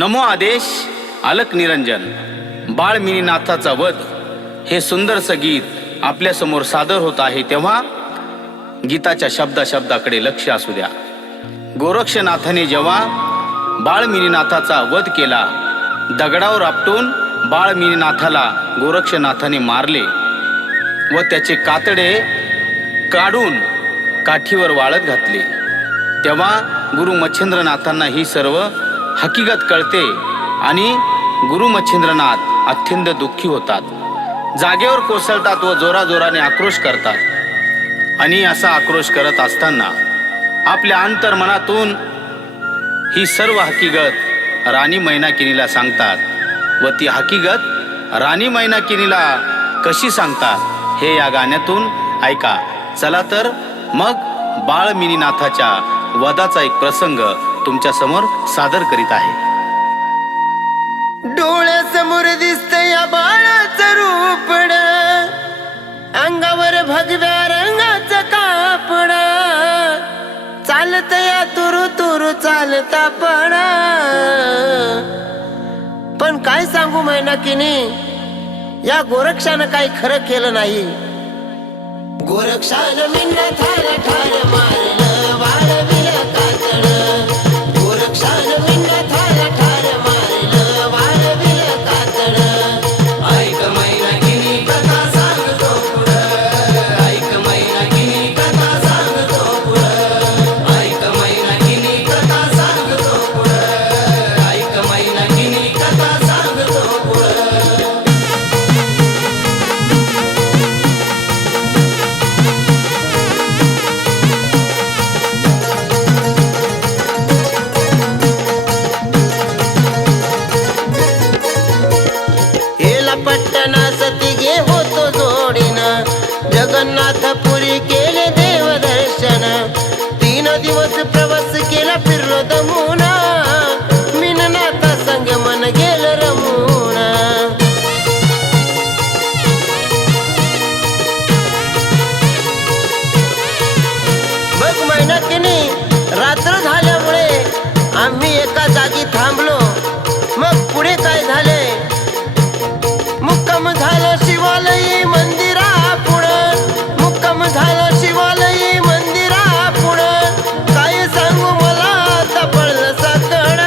नमो आदेश अलक निरंजन बाळ मिनीनाथाचा वध हे सुंदरसं गीत आपल्या समोर सादर होत आहे, तेव्हा गीताच्या शब्दाकडे लक्ष असू द्या. गोरक्षनाथाने जेव्हा बाळ मिनीनाथाचा वध केला, दगडावर आपटून बाळ मिनीनाथाला गोरक्षनाथाने मारले व त्याचे कातडे काढून काठीवर वाळत घातले, तेव्हा गुरु मच्छिंद्रनाथांना ही सर्व हकीकत कळते आणि गुरु मच्छिंद्रनाथ अत्यंत दुःखी होतात, जागेवर कोसळतात व जोराजोराने आक्रोश करतात. आणि असा आक्रोश करत असताना आपल्या अंतर्मनातून ही सर्व हकीकत राणी मैनाकिनीला सांगतात व ती हकीकत राणी मैनाकिनीला कशी सांगतात हे या गाण्यातून ऐका. चला तर मग बाळ मिनीनाथाच्या वधाचा एक प्रसंग तुमच्या समोर सादर करीत आहे. डोळ्यासमोर दिसतंय या बाळाचं रूपड, अंगावर भगव्या रंगाचं कापड, चालतया तुरु तुरु चालता पडा. पण काय सांगू मैनाकिनी, या गोरक्षानं काही खरं केलं नाही. गोरक्षानं मिन्नाथाला ठार मारलं, वाळविलं कातड. गोरक्षानं मिन्नाथाला ठार मारलं, वाळविलं कातड. ऐक मैनाकिनी कथा सांगतो पुढं, ऐक मैनाकिनी कथा सांगतो पुढं, ऐक मैनाकिनी कथा सांगतो पुढं, ऐक मैनाकिनी कथा सांगतो पुढं. पट्टणास तिघे होतो जोडीनं, जगन्नाथपुरी केले देव दर्शन. 3 दिवस प्रवास केला फिरलो दमुना, मिननाथा संग मन गेलं रमुना. बघ मैनाकिनी, रात्र झाल्यामुळे आम्ही एका जागी थांबलो. मग पुढे काय झाले? मुक्काम झालं शिवालयी मंदिरा पुढं, मुक्काम झालं शिवालयी मंदिरा पुढं. काय सांगू मला आता पडलं साकड.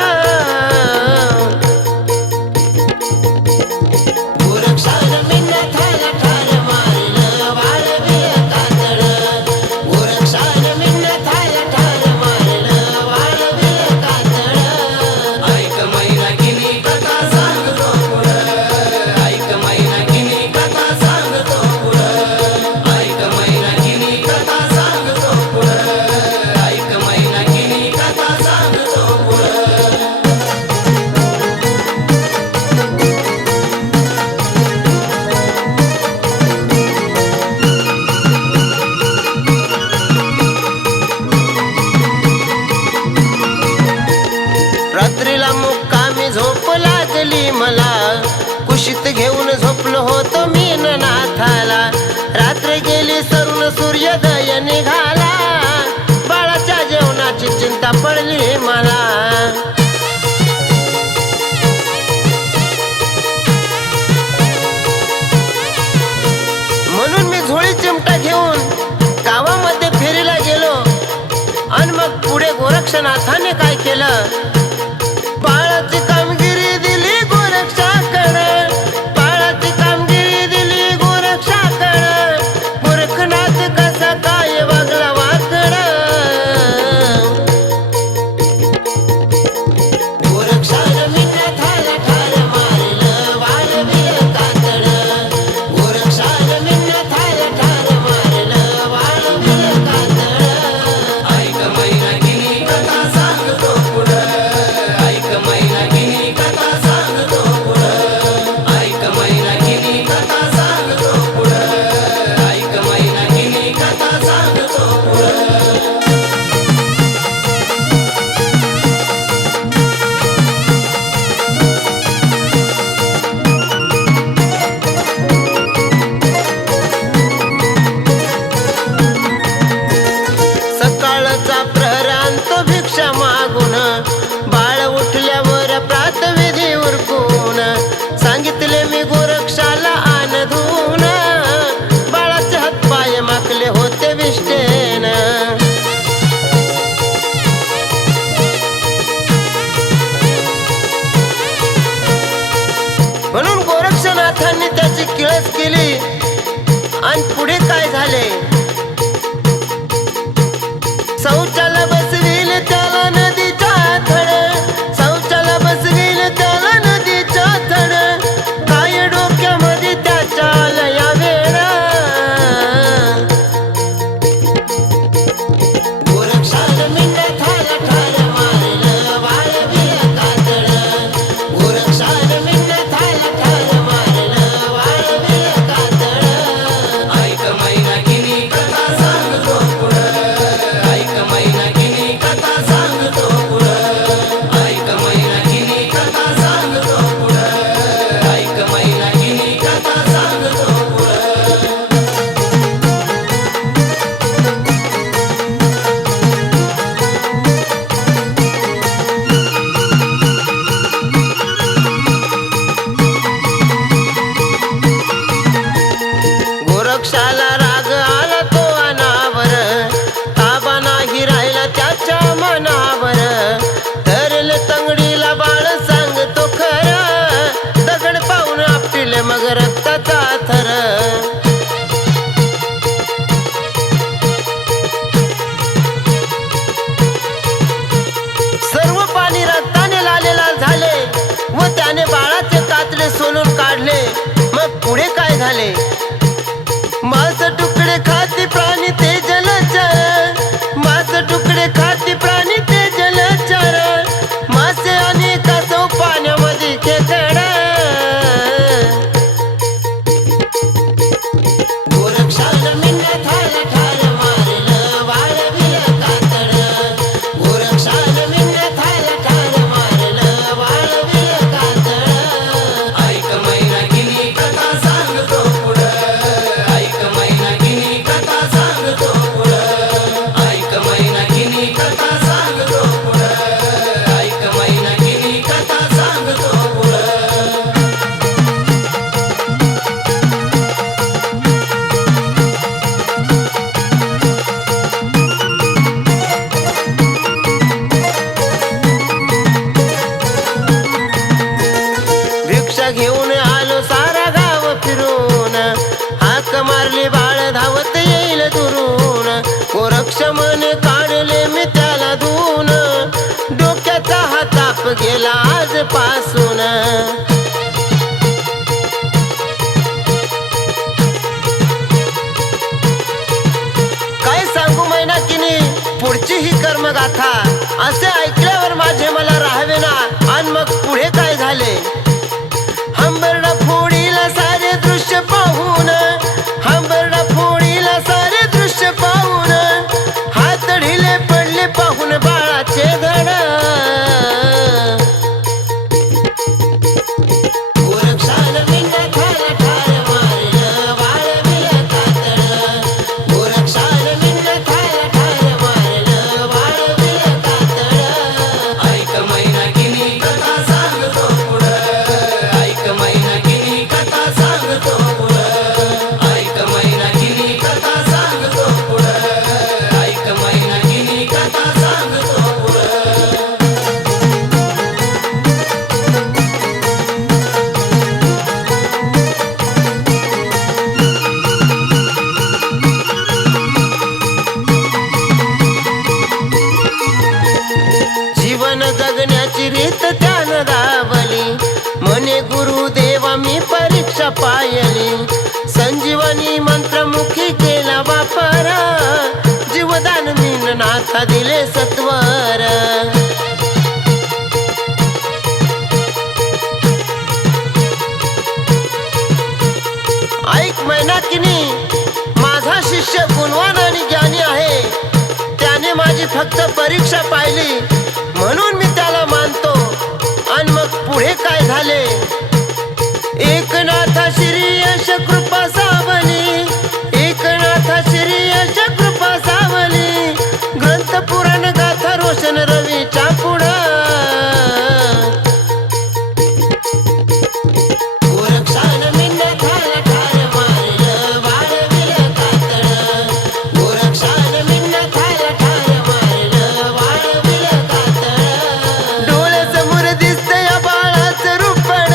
गोरक्षानं मिन्नाथाला ठार मारलं, वाळविलं कातड. गोरक्षानं मिन्नाथाला ठार मारलं, वाळविलं कातड. ऐक मैनाकिनी कथा सांगतो पुढं, ऐक मैनाकिनी कथा सांगतो पुढं, ऐक मैनाकिनी कथा सांगतो पुढं, ऐक मैनाकिनी कथा सांगतो पुढं. रात्रीला मुक्कामी झोप लागली मला, कुशीत घेऊन झोपलो होतो मिननाथाला. रात्र गेली सरून सूर्योदय निघाला, बाळाच्या जेवणाची चिंता पडली मला. म्हणून मी झोळी चिमटा घेऊन गावामध्ये फेरीला गेलो. आणि मग पुढे गोरक्षनाथाने काय केलं? बाळाची कामगिरी दिली गोरक्षाकडं, बाळाची कामगिरी दिली गोरक्षाकडं. गोरखनाथ कसा काय वागला वाकडं. गोरक्षानं मिन्नाथाला ठार मारलं, वाळविलं कातड. गोरक्षानं मिन्नाथाला ठार मारलं, वाळविलं कातड. ऐक मैनाकिनी कथा सांगतो पुढं, दिवस केली आणि पुढे काय झाले? शौचाला बसविल त्याला नदीच्या थड, शौचाला बसविल त्याला नदीच्या थड, काय डोक्यामध्ये त्याच्या लया वेळा. गोरक्षाला मिंड थाला ठार मारलं वाळविल कातळ, गोरक्षाला मिंड थाला ठार मारलं वाळविल कातळ. ऐक मैनाकिनी कथा सांगतो पुढं, ऐक मैनाकिनी कथा सांगतो पुढं, ऐक मैनाकिनी कथा सांगतो पुढं, ऐक मैनाकिनी कथा सांगतो पुढं. गोरक्षाला राग आला तो अनावर, ताबा नाही राहिला त्याच्या मनावर. धरल तंगडीला बाळ सांगतो खरं, दगड पाहून आपटील मग रक्ताचा थर. सर्व पाणी रक्ताने लालेलाल झाले व त्याने बाळाचे कातडे सोलून काढले. मग पुढे काय झाले? मांस तुकडे खाती प्राणी ते जलचर, मांस तुकडे खाती प्राणी ते जलचर, मासे आणि कासव पाण्यामध्ये खेकड. गोरक्षाला मिंड थाला ठार मारलं वाळविल कातळ, गोरक्षाला मिंड थाला ठार मारलं वाळविल कातळ. ऐक मैनाकिनी कथा सांगतो पुढं, ऐक मैनाकिनी कथा सांगतो पुढं, ऐक मैनाकिनी कथा सांगतो पुढं, ऐक मैनाकिनी कथा सांगतो पुढं. भिक्षा घेऊन आलो सारा गाव फिरून, हाक मारली बाळ धावत येईल दुरून. गोरक्ष मन काढले मी त्याला धुवून, डोक्याचा हा ताप गेला आजपासून. काय सांगू मैनाकिनी पुढची ही कर्मगाथा. असे ऐकल्यावर माझे मला राहावेना. आणि मग पुढे काय झाले? हंबरडा फोडीला सारे दृश्य पाहून, हंबरडा फोडीला सारे दृश्य पाहून, हात ढिले पडले पाहून बाळाचे धड. गोरक्षाला मिंड थाला ठार मारलं वाळविल कातळ, गोरक्षाला मिंड थाला ठार मारलं वाळविल कातळ. ऐक मैनाकिनी कथा सांगतो पुढं, ऐक मैनाकिनी कथा सांगतो पुढं, ऐक मैनाकिनी कथा सांगतो पुढं, ऐक मैनाकिनी कथा सांगतो पुढं. जीवन जगण्याची रीत त्यानं दावली, म्हणे गुरुदेवा मी परीक्षा पायली. संजीवनी मंत्रमुखी केला वापर, जीवदान मीन नाथा दिले सत्वर. ऐक मैनाकिनी, माझा शिष्य गुणवान आणि ज्ञानी आहे. त्याने माझी फक्त परीक्षा पाहिली म्हणून मी त्याला मानतो. आणि मग पुढे काय झाले? एकनाथा श्री यश कृपा सावली, एकनाथा श्री यश कृपा सावली, ग्रंथ पुराण गाथा रोशन रवीच्या पुढं. गोरक्षाला मिंड थाला ठार मारलं वाळविल कातळ, गोरक्षाला मिंड थाला ठार मारलं वाळविल कातळ. डोळ्यासमोर दिसतंय बाळाचं रूपण,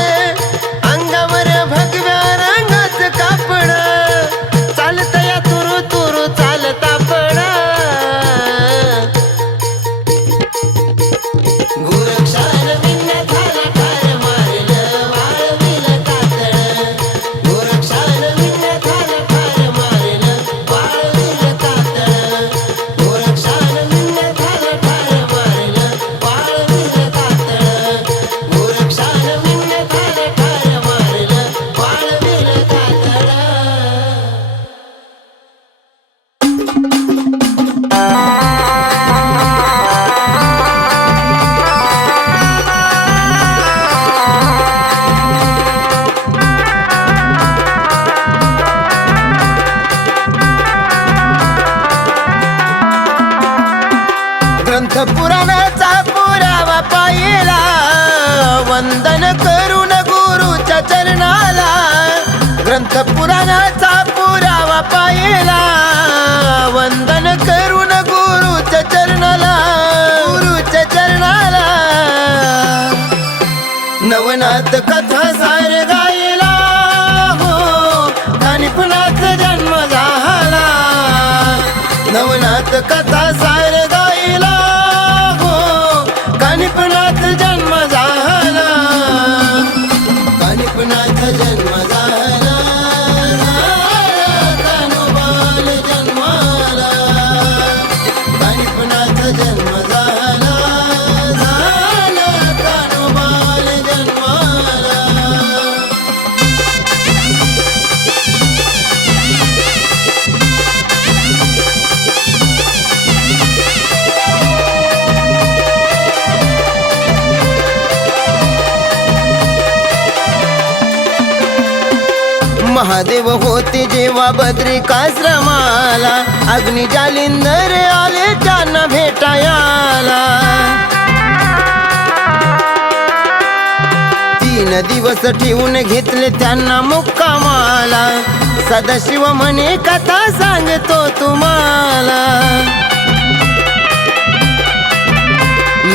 वंदन करून गुरुच्या चरणाला, ग्रंथ पुराणाचा पुरावा पाहिला. वंदन करून गुरुच्या चरणाला, गुरुच्या चरणाला. नवनाथ कथा सार गायला हो, कानिपनाथ जन्म झाला. नवनाथ कथा सार गायला हो, कानिपनाथ जन्म झाला. कानिपनाथ जन्म झाला, कान्होबाल जन्माला. कानिपनाथ जन्म झाला, कान्होबाल जन्माला. महादेव होते जेव्हा बद्रिकाश्रमाला, अग्नी जालिंदर आले त्यांना भेटायाला. 3 दिवस ठेवून घेतले त्यांना मुक्कामाला. सदाशिव म्हणे कथा सांगतो तुम्हाला.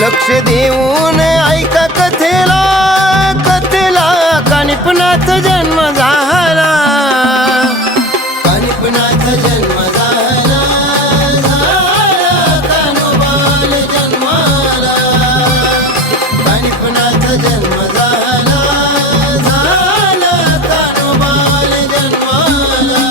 लक्ष देऊन ऐका कथेला, कथेला. कानिपनाथ जन्म झाला, कानिपनाथ जन्म झाला, कान्होबाल जन्माला. कानिपनाथ जन्म झाला, कान्होबाल जन्माला.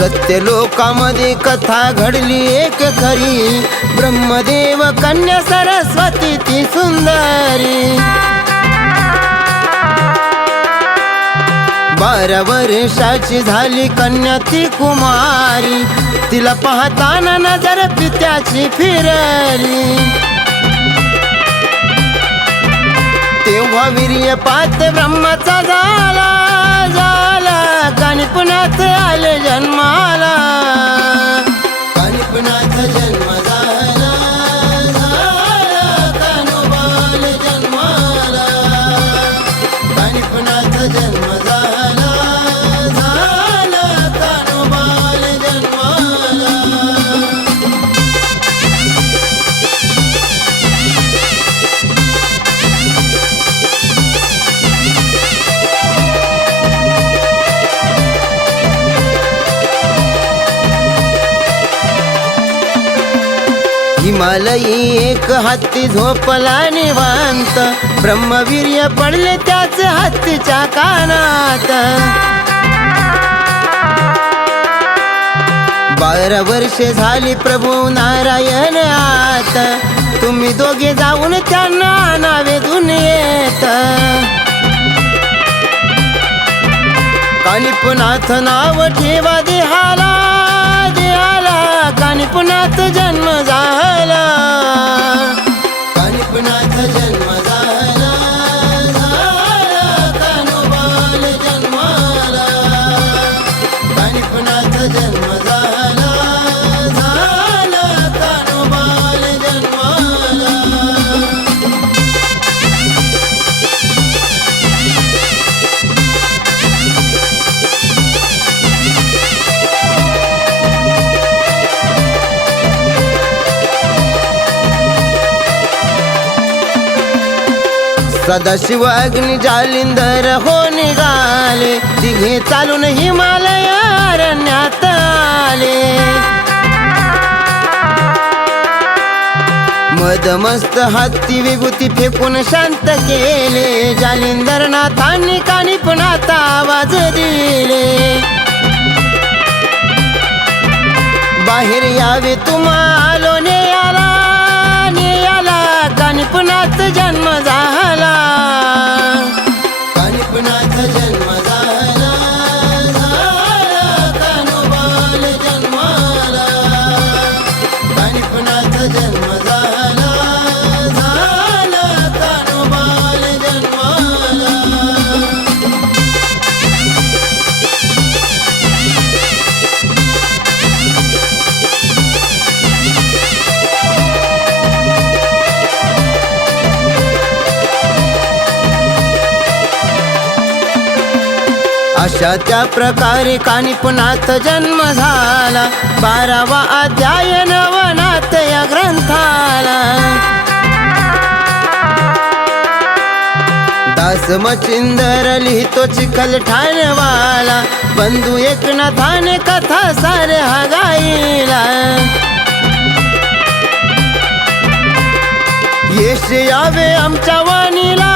सत्यलोकामध्ये कथा घडली एक खरी, ब्रह्मदेव कन्या सरस्वती ती सुंदरी. 12 वर्षाची झाली कन्या ती कुमारी, तिला पाहताना नजर पित्याची फिरली. तेव्हा वीर्यपात ब्रह्माचा झाला, झाला. कानिपनाथ आले जन्माला. कानिपनाथ जन्म झाला, कान्होबाल जन्माला. कानिपनाथ जन्म झाला, कान्होबाल जन्माला. हिमालयी एक हत्ती झोपला निवांत, ब्रह्मवीर्य पडले त्याचे हत्तीच्या कानात. 12 वर्षे झाली प्रभू नारायण आत, तुम्ही दोघे जाऊन त्यांना आणावे दुनियेत. कानिपनाथ नाव ठेवा देहाला, देहाला. कानिपनाथ जन्म झाला, कानिपनाथ जन्म झाला, कान्होबाल जन्माला. कानिपनाथ जन्म झाला, कान्होबाल जन्माला. सदाशिव अग्नी जालिंदर हो निघाले, तिघे चालून हिमालय अरण्यात आले. मदमस्त हत्ती विभूती फेकून शांत केले, जालिंदर नाथांनी कानिपनाथ आवाज दिले. बाहेर यावे तुम्हाला नेयाला, नेयाला. कानिपनाथ जन्म झाला, कानिपनाथ जन्म झाला, कान्होबाल जन्माला. कानिपनाथ जन्म झाला, अशा त्या प्रकारे कानिपनाथ जन्म झाला. 12वा अध्याय नवनाथ या ग्रंथाला. दास मचिंदर लिहितो चिखल ठाणवाला. बंधू एकनाथाने कथा सारे हा गाईला. यश यावे आमच्या वाणीला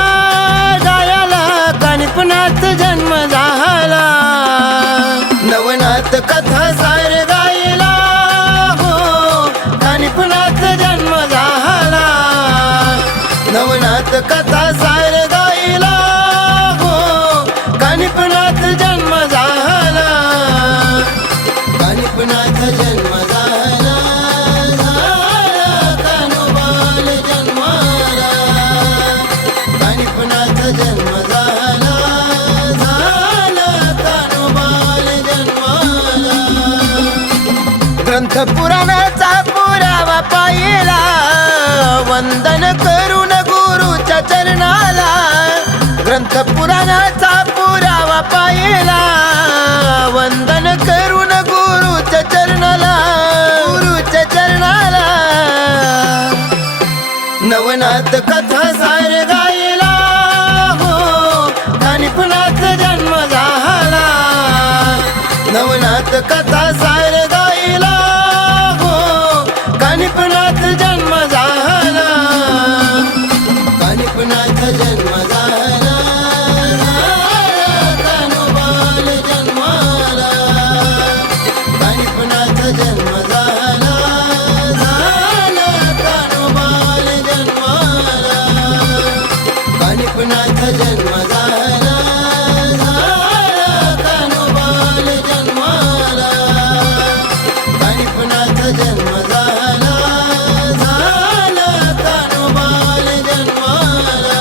गायाला. कानिपनाथ जन्म झाला. नवनाथ कथा सारे गायला हो. कानिपनाथ जन्म झाला. नवनाथ कथा सारे गायला हो. कानिपनाथ जन्म झाला. कानिपनाथ जन्म झाला. कान्होबाल जन्माला. कानिपनाथ जन्म झाला. कान्होबाल जन्माला. ग्रंथ पुराणाचा पुरावा पाहिला. वंदन करून गुरुच्या चरणाला. ग्रंथ पुराणाचा पुरावा पाहिला. वंदन करून गुरुच्या चरणाला. गुरुच्या चरणाला. नवनाथ कथा सारे गायला हो. कानिपनाथ जन्म झाला. नवनाथ कथा सारे गायला हो. कानिपनाथ जन्म झाला. कानिपनाथ जन्म झाला. कान्होबाल जन्माला. कानिपनाथ जन्म झाला. कान्होबाल जन्माला. कानिपनाथ जन्म झाला. कान्होबाल जन्माला. कानिपनाथ जन्म झाला. कान्होबाल जन्माला.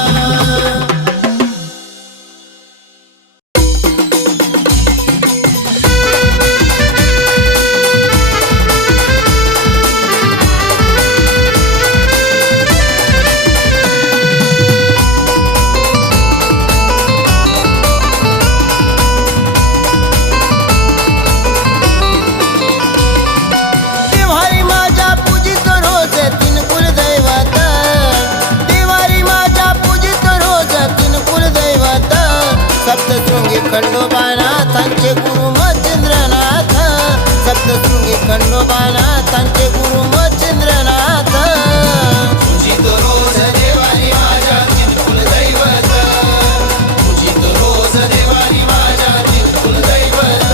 देवारी माझ्या पूजित रोज तीन कुलदैवत. देवारी माझ्या पूजित रोज तीन कुलदैवत. सप्तशृंगी खंडोबानाथांचे गुरु मच्छिंद्रनाथ. सप्तशृंगी खंडोबानाथांचे गुरु मच्छिंद्रनाथ. पूजित रोज देवारी माझ्या तीन कुलदैवत. पूजित रोज देवारी माझ्या तीन कुलदैवत.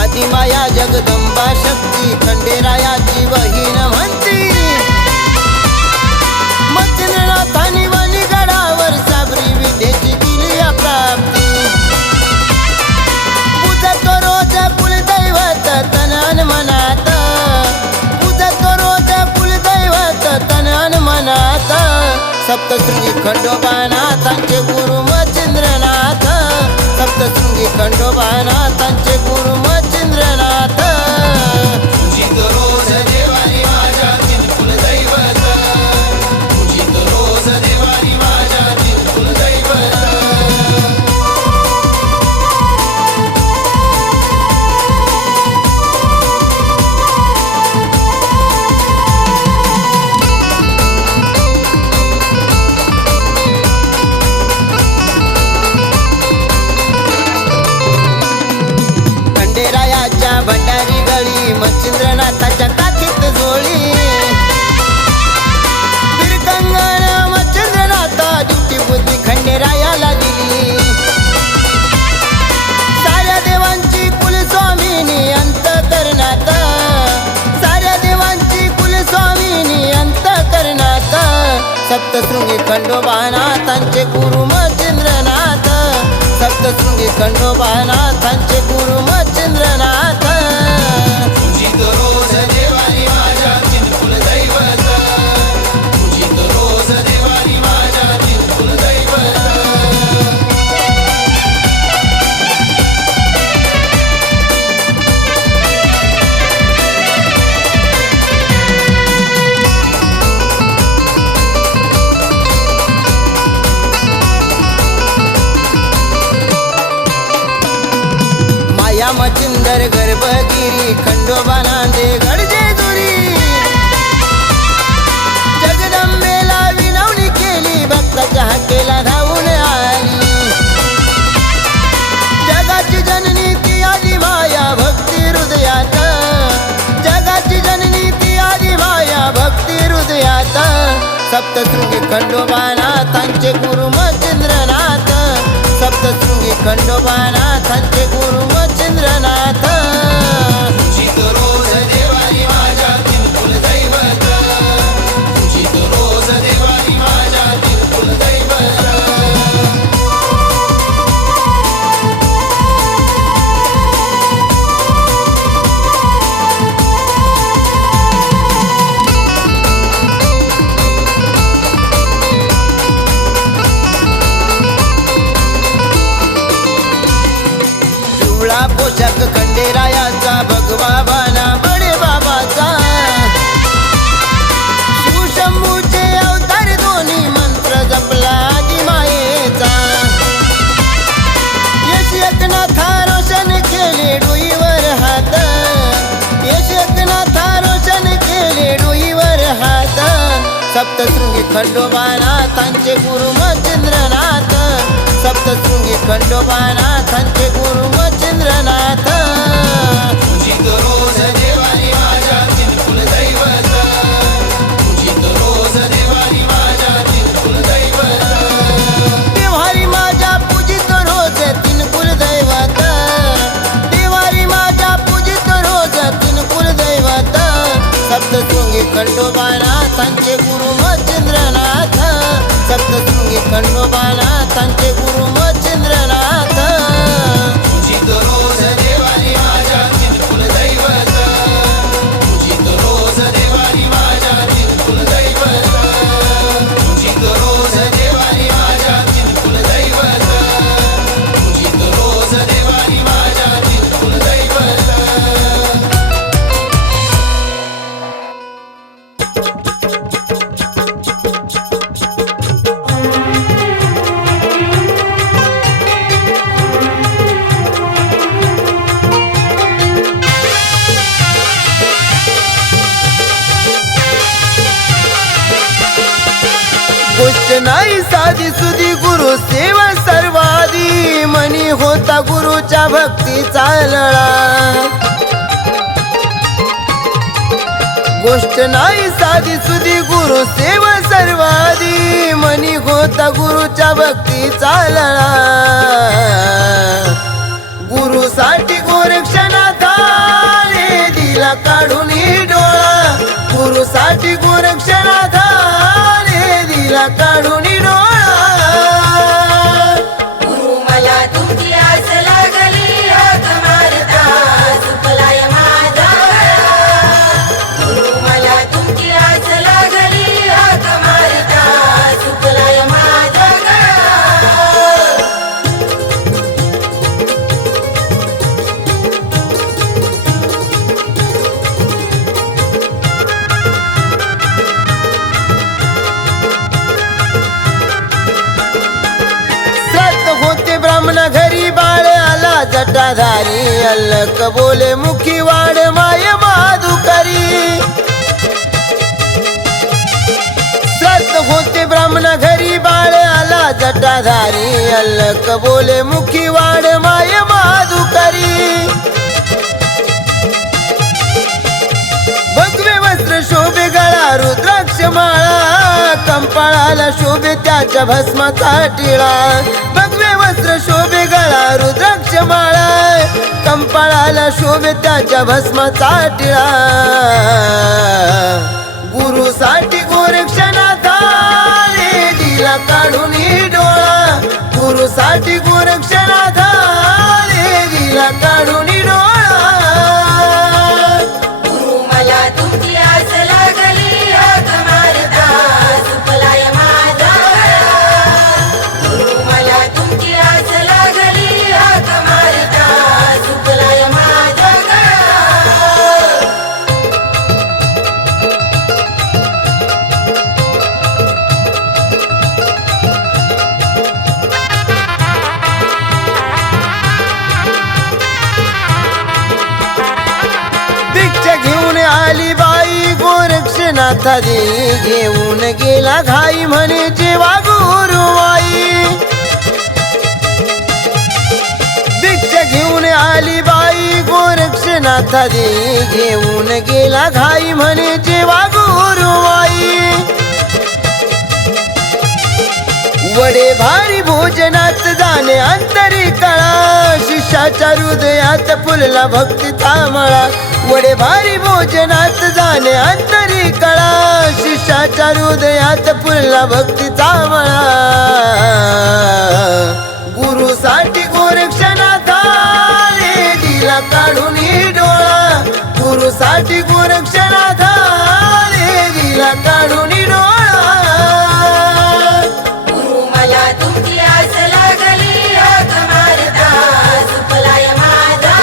आदिमाया जगदंबा शक्ती खंडेरायाची बहीण म्हणती. मच्छिंद्रनाथांनी वणीगडावर साबरी विद्येची केली प्राप्ती. पूजतो रोज कुलदैवत तन अन मनात. पूजतो रोज कुलदैवत तन अन मनात. सप्तशृंगी खंडोबानाथांचे गुरु मच्छिंद्रनाथ. सप्तशृंगी खंडोबानाथांचे गुरु मच्छिंद्रनाथ. पूजित रोज देवारी माझ्या तीन कुलदैवत. पूजित रोज देवारी माझ्या तीन कुलदैवत. खंडेरायाच्या भंडारी गळी मच्छिंद्रनाथाच्या काठीत जोळी. बिरकंगण मच्छिंद्रनाथा ड्युटी बुद्धी खंडेरायाला दिली. साऱ्या देवांची कुलस्वामिनी अंतकरणात. साऱ्या देवांची कुलस्वामिनी अंतकरणात. सप्तशृंगी खंडोबानाथांचे गुरु मच्छिंद्रनाथ. सप्तशृंगी खंडोबानाथांचे गुरु मच्छिंद्रनाथ. पूजित रोज देवारी माझ्या तीन कुलदैवत. पूजित रोज देवारी माझ्या तीन कुलदैवत. सुंदर गर्भगिरी खंडोबा नांदे गडजेजुरी जगदंबेला विनवणी केली भक्ताच्या हाकेला धावून आली जगाची जननी ती आली माया भक्ती हृदयात जगाची जननी ती आली माया भक्ती हृदयात सप्तशृंगी खंडोबानाथांचे गुरु मच्छिंद्रनाथ सप्तशृंगी खंडोबानाथांचे गुरु मच्छिंद्रनाथ तुझी तो रोज देवारी माझ्या दिलकुल दैवत तुझी तो रोज देवारी माझ्या दिलकुल दैवत पोशाख खंडेरायाचा भगवा बाना बडे बाबाचा शिवशंभूचे अवतार दोन्ही मंत्र जपला आदिमायेचा यश एकनाथा रोशन केले डोईवर हात यश एकनाथा रोशन केले डोईवर हात सप्तशृंगी खंडोबानाथांचे गुरु मच्छिंद्रनाथ सप्तशृंगी खंडोबानाथांचे गुरु मच्छिंद्रनाथ तुझी तो रोज देवारी माझ्या दिलकुल दैवत तुझी तो रोज देवारी माझ्या दिलकुल दैवत देवारी माझ्या पूजित रोज दिलकुल दैवत देवारी माझ्या पूजित रोज दिलकुल दैवत सप्तशृंगी खंडोबानाथांचे गुरु मच्छिंद्रनाथ सप्तशृंगी खंडोबानाथांचे गुरु मच्छिंद्रनाथ तुझी तो रोज देवारी माझ्या दिलकुल दैवत तुझी तो रोज देवारी माझ्या दिलकुल दैवत तुझी तो रोज देवारी माझ्या दिलकुल दैवत तुझी तो रोज देवारी माझ्या दिलकुल दैवत गोष्ट नाही साधी सुधी गुरु सेवा सर्वादी मनी होता गुरुच्या भक्तीचा लळा गोष्ट नाही साधी सुधी गुरु सेवा सर्वादी मनी होता गुरुच्या भक्तीचा लळा गुरुसाठी गोरक्षनाथाने दिला काढून डोळा गुरुसाठी गोरक्षनाथाने दिला काढून डोळा गुरु मला तुमची आस लागली हाक मारता सुपलाय माझा गुरु मला तुमची आस लागली हाक मारता सुपलाय माझा घरी बाळ आला जटाधारी अल्लक बोले मुखी वाड माय माधुकरी श्राद्ध होते ब्राह्मण घरी बाळ आला जटाधारी अल्लक बोले मुखी वाड माय माधुकरी भगवे वस्त्र शोभे गळा रुद्राक्ष माळा कंपाळाला शोभे त्याच्या भस्माचा टिळा भगवे वस्त्र शोभे गळा रुद्राक्ष माळा कंपाळाला शोभे त्याच्या भस्माचा टिळा गुरुसाठी गोरक्षनाथाने दिला काढून डोळा गुरुसाठी गोरक्षनाथाने दिला काढून डोळा गुरु मला तुमची आस लागली हाक मारता सुपलाय माझा गुरु मला तुमची आस लागली हाक मारता सुपलाय माझा गोरक्षनाथा देई घेऊन गेला घाई म्हणे जेवा गुरुवाई भिक्षा घेऊन आली बाई गोरक्षनाथा देई घेऊन गेला घाई म्हणे जेवा गुरुवाई वडे भारी भोजनात जाणे अंतरी कळा शिष्याच्या हृदयात फुलला भक्तीचा मळा वडे भारी भोजनात जाणे अंतरी कळा शिष्याच्या हृदयात फुलला भक्तीचा मळा गुरुसाठी गोरक्षनाथाने दिला काढून डोळा गुरुसाठी गोरक्षनाथाने दिला काढून डोळा गुरु मला तुमची आस लागली हाक मारता सुपलाय माझा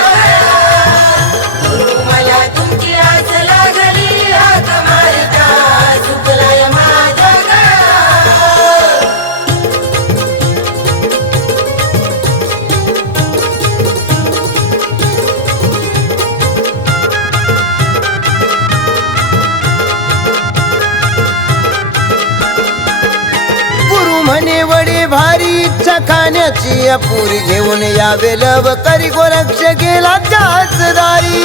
गुरु मला तुमची आस लागली हाक मारता सुपलाय माझा गुरु म्हणे वडे भारी इच्छा खाण्याची अपुरी घेऊन यावे लव करी गोरक्ष गेला त्याच दारी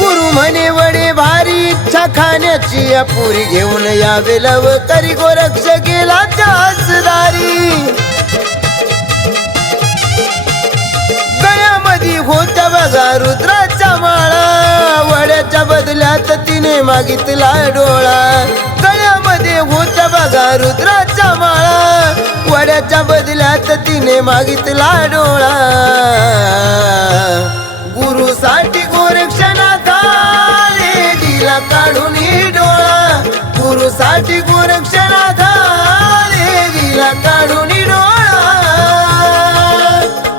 गुरु म्हणे वडे भारी इच्छा खाण्याची अपुरी घेऊन यावे लव करी गोरक्ष गेला त्याच दारी गळ्यामध्ये होत्या बघा रुद्राच्या माळा वड्याच्या बदल्यात तिने मागितला डोळा गळ्यामध्ये होत्या बघा रुद्राच्या माळा वड्याच्या बदल्यात तिने मागितला डोळा गुरुसाठी गोरक्षनाथाने दिला काढून डोळा गुरुसाठी गोरक्षनाथाने दिला काढून डोळा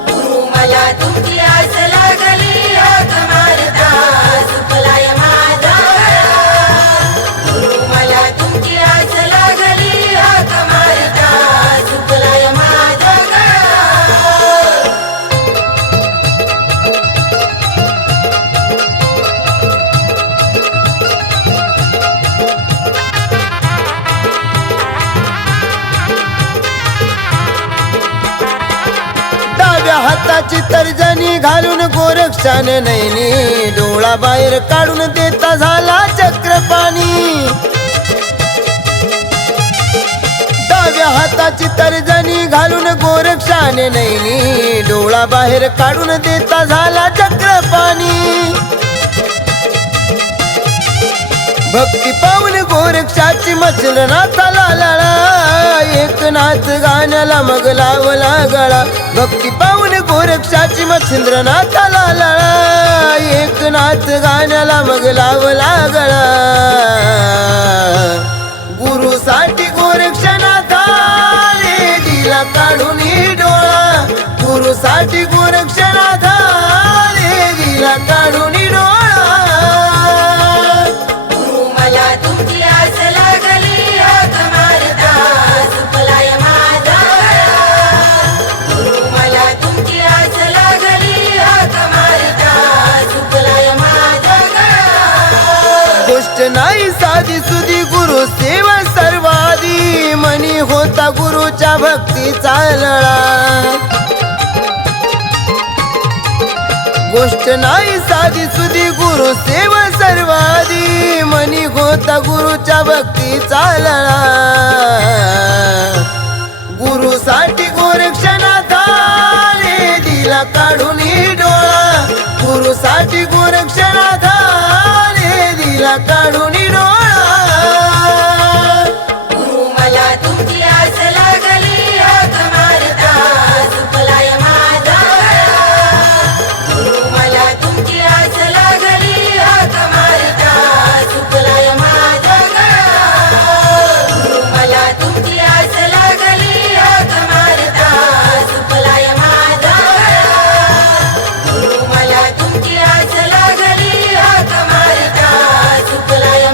गुरु मला तुमची आस लागली हाक मारता सुपलाय माझा गुरु मला तुमची आस लागली हाक मारता सुपलाय माझा डाव्या हाताची तर्जनी घालून गोरक्षाने नैनी डोळा बाहेर काढून देता झाला चक्रपाणी डाव्या हाताची तर्जनी घालून गोरक्षाने नैनी डोळा बाहेर काढून देता झाला चक्रपाणी भक्ती पाऊल गोरक्षाची मचलनाथाला लळा एकनाथ गाण्याला मग लावला गळा भक्ती पाऊल गोरक्षाची मच्छिंद्रनाथाला लळा एकनाथ गाण्याला मग लावला गळा गुरुसाठी गोरक्षनाथाने दिला काढून डोळा गुरुसाठी गोरक्षनाथाने दिला काढून डोळा गुरु मला तुमची आस लागली हाक मारता सुपलाय माझा गुरु मला तुमची आस लागली हाक मारता सुपलाय माझा गोष्ट नाही साधी सुधी गुरु सेवा सर्वादी मनी होता गुरुच्या भक्तीचा लळा गोष्ट नाही साधी सुधी गुरु सेवा सर्वादी मनी होता गुरुच्या भक्तीचा लळा गुरुसाठी गोरक्षनाथाने दिला काढून डोळा गुरुसाठी गोरक्षनाथाने दिला काढून डोळा गुरु मला तुमची आस लागली हाक मारता सुपलाय माझा गुरु मला तुमची आस लागली हाक मारता सुपलाय माझा गुरु मला तुमची आस लागली हाक मारता सुपलाय माझा गुरु मला तुमची आस लागली हाक मारता सुपलाय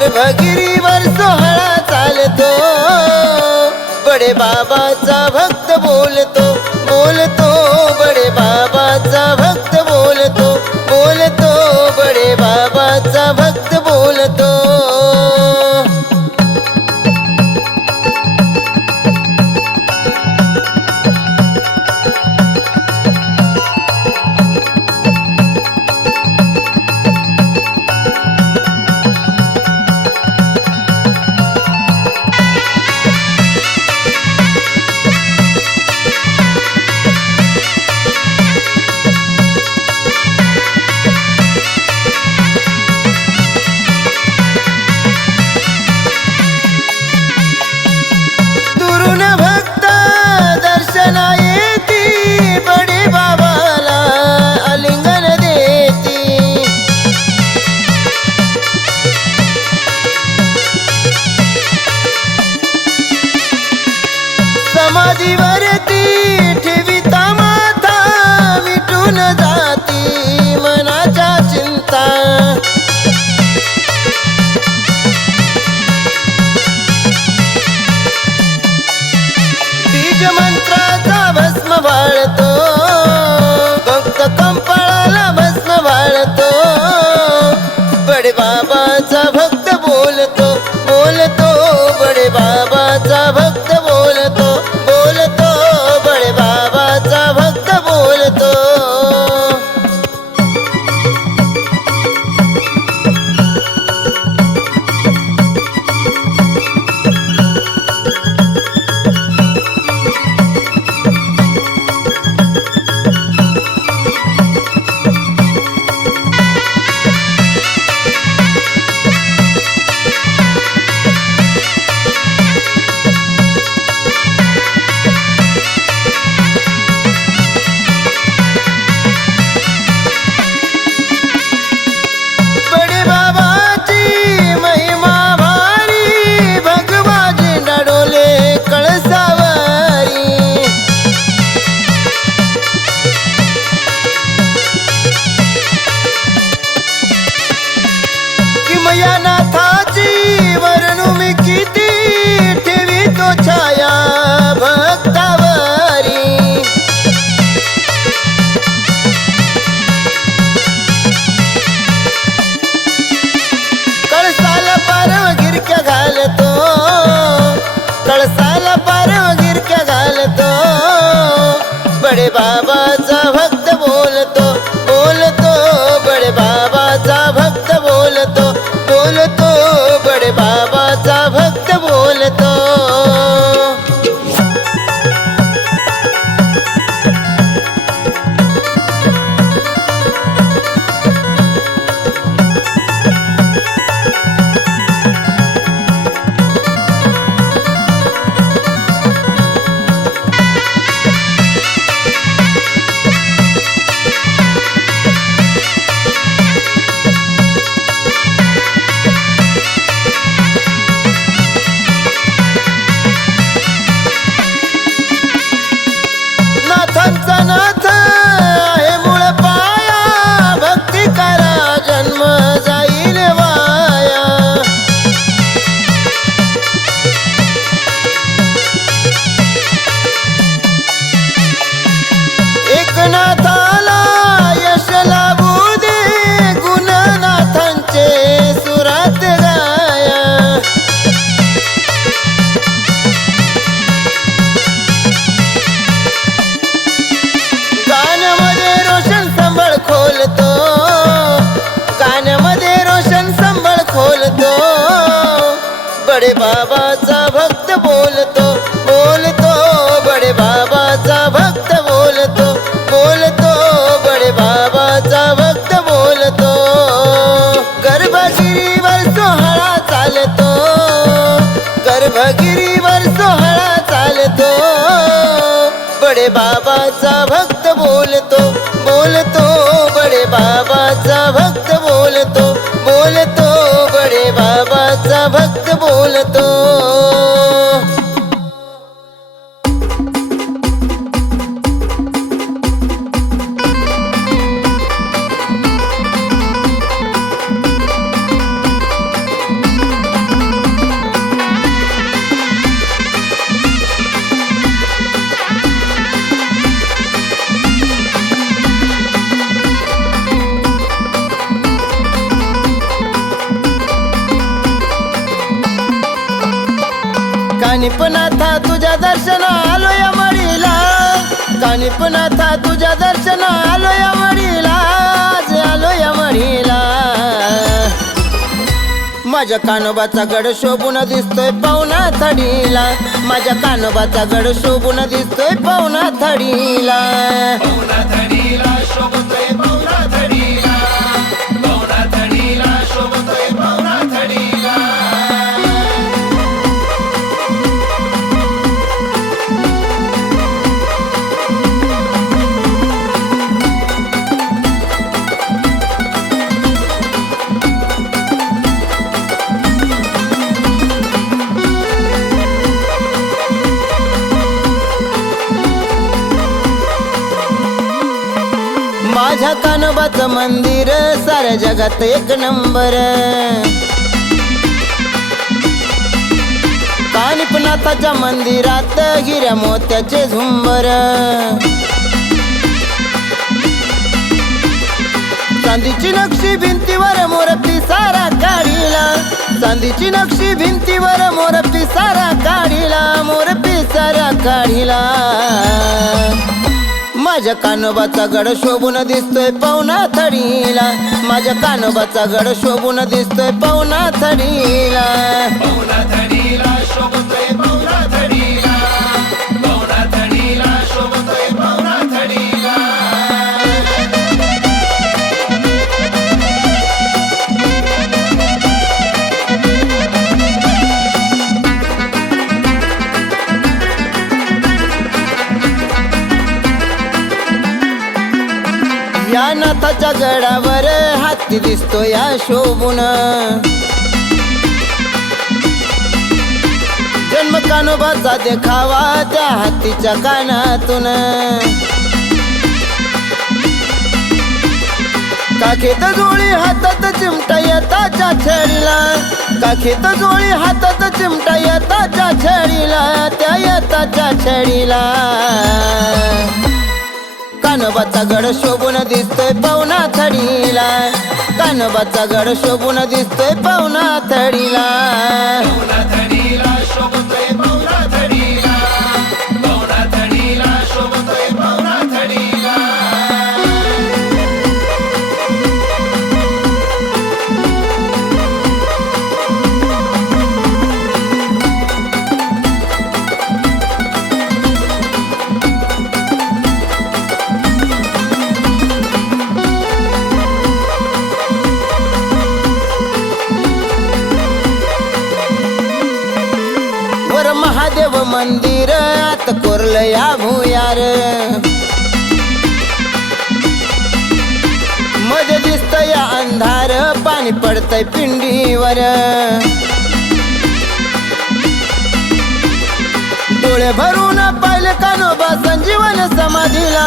गर्भगिरीवर सोहळा चालतो, बडे बाबाचा भक्त बोलतो, बोलतो बडे बाबाचा भक्त बोलतो, बोलतो बडे बाबाचा भक्त बोलतो. दुरून भक्त दर्शना येती, बडे बाबाला आलिंगन देती. समाधीवरती ठेविता माथा, मिटून जाती मनाच्या चिंता. बीज मंत्राचा भस्म वाळतो, भक्त कंपाळाला भस्म वाळतो, बडे बाबाचा भक्त बोलतो, बोलतो बडे बाबाचा भक्त बोलतो, बोलतो बडे बाबाचा भक्त बोलतो. बडे बाबाची महिमा भारी, भगवाजी नडोले कळसावारी. किमया नाथाची वर्णुमी किती, ठेवी तो छाया भक्तावारी. कळसाला पारव गिरक्या घालतो, कळसाला पारव गिरक्या घालतो, बडे बाबाचा भक्त बोलतो, बोलतो बडे बाबाचा भक्त बोलतो, बोलतो बडे बाबाचा भक्त बोलतो. नाथांचा नाथ आहे मूळ पाया, भक्ती करा जन्म जाईल वाया. एकनाथाला यश लाभू दे, गुणनाथांचे सुरात गाया. गाण्यामध्ये रोशन संबळ खोलतो, गाण्यामध्ये रोशन संबळ खोलतो, बडे बाबाचा भक्त बोलतो, बोलतो बडे बाबाचा भक्त बोलतो, बोलतो बडे बाबाचा भक्त बोलतो. गर्भगिरीवर सोहळा चालतो, गर्भगिरीवर सोहळा चालतो, बडे बाबाचा भक्त बोलतो, बोलतो बडे बाबाचा भक्त बोलतो, बोलतो बडे बाबाचा भक्त बोलतो. कानिपनाथा तुझ्या दर्शन आलो या मडीला, कानिपनाथा तुझ्या दर्शन आलो या मडीला, आज आलो या मडीला. माझ्या कानोबाचा गड शोभून दिसतोय पाहुणा थडीला, माझ्या कानोबाचा गड शोभून दिसतोय पाहुणा थडीला. पाहुणा थडीला शोभतोय पाहुणा थडीला, पाहुणा थडीला शोभतोय पाहुणा थडीला. माझ्या कानोबाचं मंदिर साऱ्या जगात एक नंबर, कानिपनाथाच्या मंदिरात हिऱ्या मोत्याचे झुंबर. चांदीची नक्षी भिंतीवर मोर पिसारा काढीला, चांदीची नक्षी भिंतीवर मोर पिसारा काढीला, मोर पिसारा काढीला. माझ्या कानोबाचा गड शोभून दिसतोय पाहुणा थडीला, माझ्या कानोबाचा गड शोभून दिसतोय पाहुणा थडीला. पाहुणा थडीला शोभतोय पाहुणा थडीला, पाहुणा थडीला शोभतोय पाहुणा थडीला. या नाथाच्या गडावर हाती दिसतो या शोभून, जन्म कानोबाचा देखावा त्या हातीच्या कानातून. काखेत जोळी हातात चिमटा येताच्या छडीला, काखेत जोळी हातात चिमटा येताच्या छडीला, त्या येताच्या छडीला. कानोबाचा गड शोभून दिसतोय पाहुणा थडीला, कानोबाचा गड शोभून दिसतोय पाहुणा थडीला. पाहुणा थडीला शोभतोय पाहुणा थडीला, पाहुणा थडीला शोभतोय पाहुणा थडीला. महादेव मंदिर आत कोरलं या भुयार, मध्ये दिसतं या अंधार पाणी पडतंय पिंडीवर. डोळे भरून पाहिलं कानोबा संजीवन समाधीला,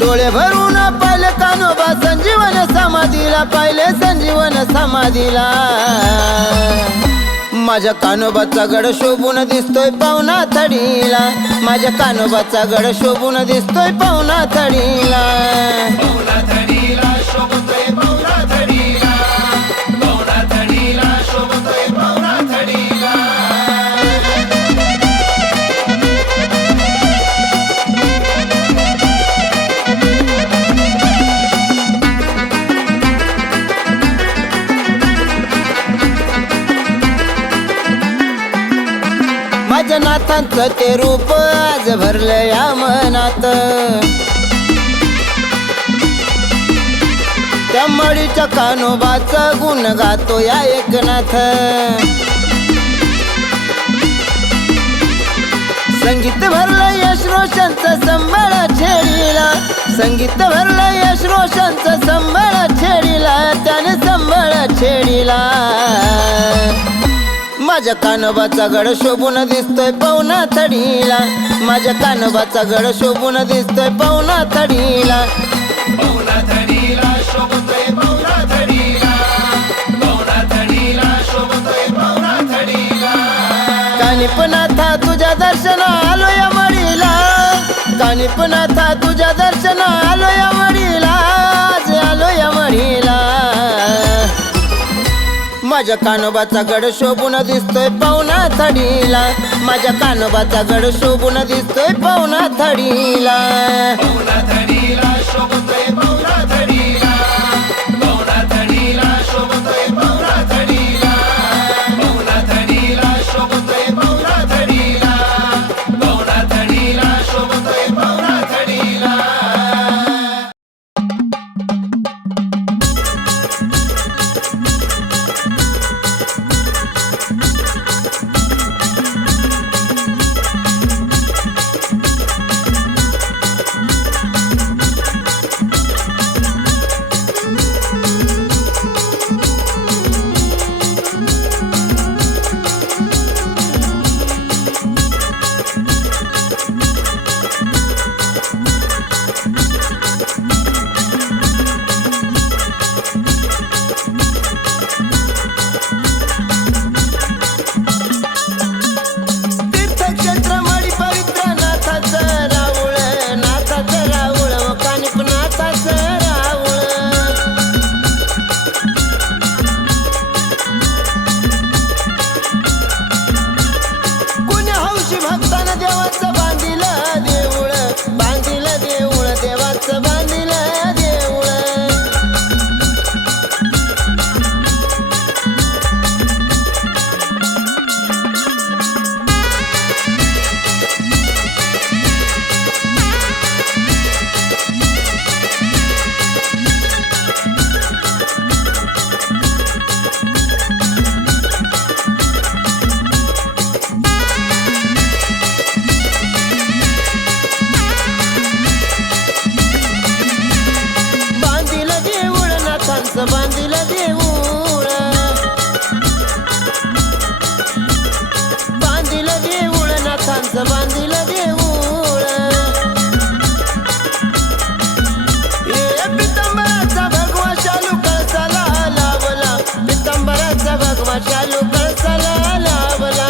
डोळे भरून पाहिलं कानोबा संजीवन समाधीला, पाहिले संजीवन समाधीला. माझ्या कानोबाचा गड शोभून दिसतोय पाहुणा थडीला, माझ्या कानोबाचा गड शोभून दिसतोय पाहुणा थडीला. पाहुणा थडीला शोभतोय पाहुणा थडीला, पाहुणा थडीला शोभतोय पाहुणा थडीला. माझ्या नाथांचं ते रूप आज भरलं या मनात, त्या मडीच्या कानोबाचं गुण गातो या एकनाथ. संगीत भरलं यश रोशनचं संबळ छेडीला, संगीत भरलं यश रोशनचं संबळ छेडीला, त्याने संबळ छेडीला. माझ्या कानोबाचा गड शोभून दिसतोय पाहुणा थडीला, माझ्या कानोबाचा गड शोभून दिसतोय पाहुणा थडीला. पाहुणा थडीला शोभतोय पाहुणा थडीला, पाहुणा थडीला शोभतोय पाहुणा थडीला. कानिपनाथा तुझ्या दर्शन आलो या मडीला, कानिपनाथा तुझ्या दर्शन आलो या मडीला, आज आलो या मडीला. माझ्या कानोबाचा गड शोभून दिसतोय पवना थडीला, माझ्या कानोबाचा गड शोभून दिसतोय पवना थडीला. पवना थडीला शोभतोय पवना थडीला, पवना थडीला शोभतोय पवना थडीला, पवना थडीला शोभतोय पवना थडीला, पवना थडीला शोभतोय पवना थडीला. तीर्थक्षेत्र मळी पवित्र नाथाचं राऊळ, नाथाचं राऊळ व कानिप नाथाचं राऊळ. कुणी हौशी भक्तानं देवाचं बांधिलं देऊळ, बांधिलं देऊळ, देवाचं बांधिलं देऊळ. बांधिलं देऊळ, नाथांचं बांधिलं देऊळ, बांधिलं देऊळ, नाथांचं बांधिलं देऊळ. हे पितांबराचा भगवा शालू कळसाला लावला, पितांबराचा भगवा शालू कळसाला लावला.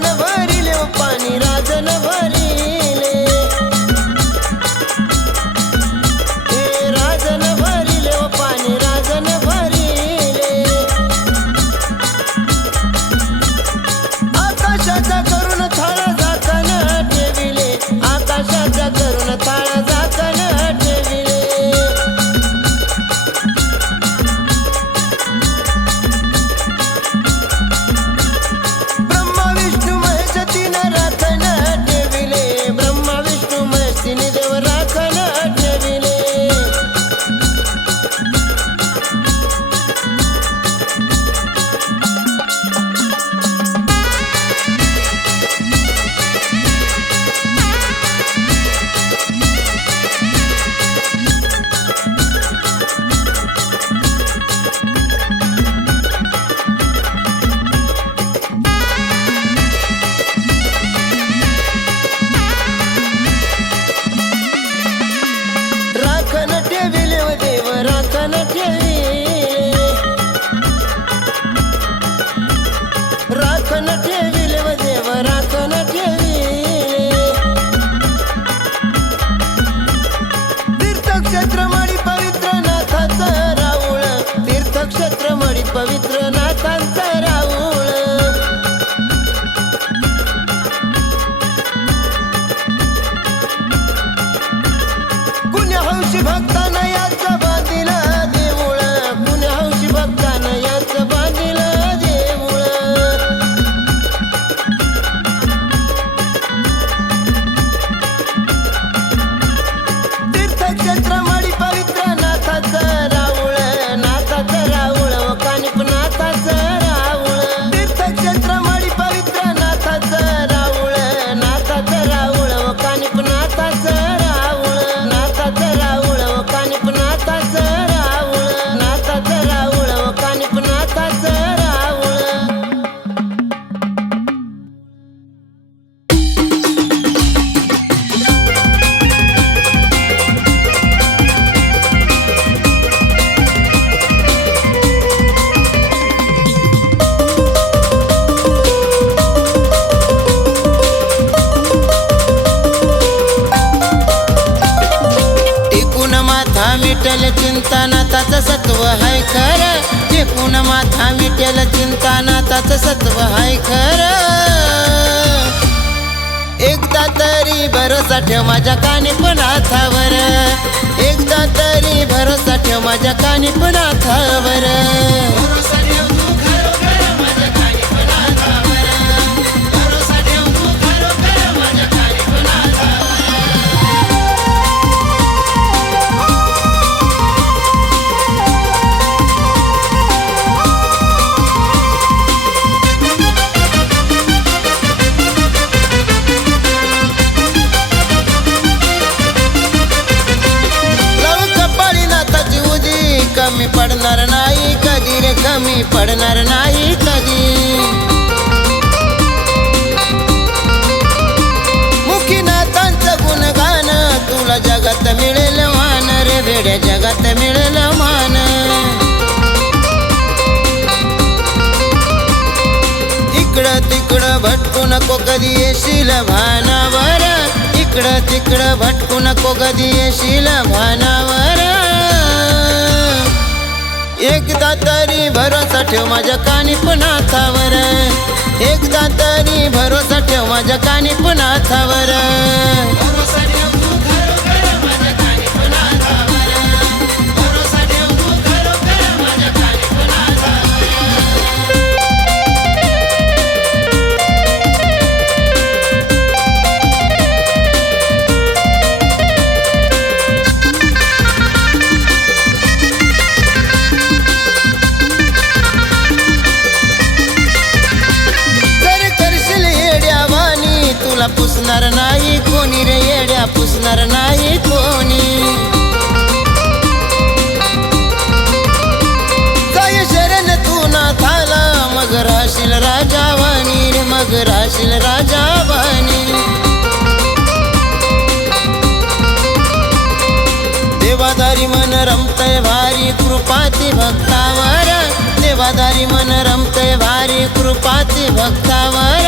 राजन भरिले ओ पाणी राजन भरिले हे राजन भरिले ओ पाणी राजन भरिले आकाशाचा करून थाळा झाकण ठेविले आकाशाचा करून थाळा झाकण ठेविले ब्रह्मा विष्णू महेश तीन राखण ठेविले ब्रह्मा विष्णू महेश तीन देव राखण ठेविले राखण ठेविले व देव राखण ठेविले राखण ठेविले व देव राखण ठेविले तीर्थक्षेत्र मळी पवित्र नाथाचं राऊळ तीर्थक्षेत्र मळी पवित्र नाथांचं राऊळ कुण्या हौशी भक्तानं याचं बांधिलं देऊळ कुण्या हौशी भक्तानं याचं बांधिलं देऊळ तीर्थक्षेत्र मळी पवित्र नाथाचं राऊळ व कानिप नाथाचं राऊळ तीर्थक्षेत्र मळी पवित्र नाथाचं राऊळ व कानिप नाथाचं राऊळ व कानिप नाथाचं राऊळ व कानिप नाथाचं राऊळ टिकून माथा मिटल चिंता नाथाचं सत्व हाय खरं टिकून माथा मिटेल चिंता नाथाचं सत्व हाय खरं एकदा तरी भरोसा ठेव माझ्या कानिप नाथावर एकदा तरी भरोसा ठेव माझ्या कानिप नाथावर भरोसा ठेव तू खरोखर माझ्या कानिप नाथावर भरोसा ठेव तू खरोखर माझ्या कानिप नाथावर लावू कपाळी नाथाची उदी कमी पडणार नाही कधी रे कमी पडणार नाही कधी मुखी नाथांचं गुणगान तुला जगात मिळेल मान रे वेड्या जगात मिळेल मान इकडं तिकडं भटकू नको कधी येशील भानावर इकडं तिकडं भटकू नको कधी येशील भानावर एकदा तरी भरोसा ठेव माझ्या कानिप नाथावर एकदा तरी भरोसा ठेव माझ्या कानिप नाथावर भरोसा ठेव तू खरोखर माझ्या कानिप नाथावर भरोसा ठेव तू खरोखर माझ्या कानिप नाथावर जर करशील येड्या वाणी तुला पुसणार नाही कोणी रे येड्या पुसणार नाही कोणी जाय शरण तू नाथाला मग राशील राजावाणी रे मग राशील राजावाणी देवादारी मन रमतय भारी कृपाती भक्तावर देवादारी मन रमतय भारी कृपाती भक्तावर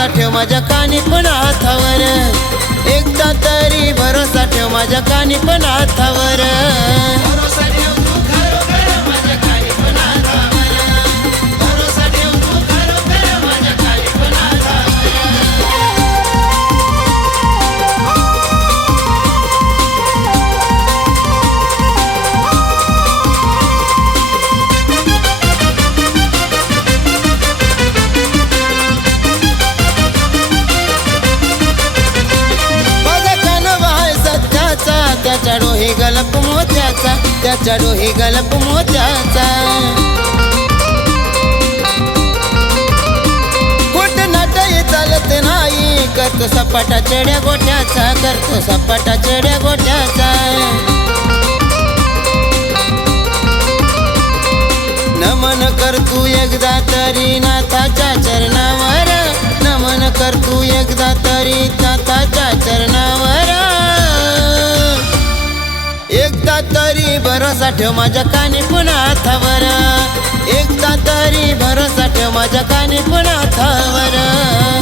भरोसा ठेव माझ्या कानी पण हातावर, एकदा तरी भरोसा ठेव माझ्या कानी पण हातावर. भरोसा ठेव तू खरोखर माझ्या कानी पण हातावर, भरोसा ठेव तू खरोखर माझ्या कानी पण हातावर. माझा कानवा आहे सत्याचा, त्याच्या डोही गलप मोत्याचा, त्याच्या डोही गलप मोत्याचा. कुठ नाटही चालत नाही, करतो सपाटा चेड्या गोट्याचा, करतो सपाटा चेड्या गोट्याचा. नमन कर तू एकदा तरी नाथाच्या चरणावर, नमन कर तू एकदा तरी नाथाच्या चरणावर. एकदा तरी भरोसा ठेव माझ्या कानी पुन्हा हातावर, एकदा तरी भरोसा ठेव माझ्या कानी पुन्हा हातावर.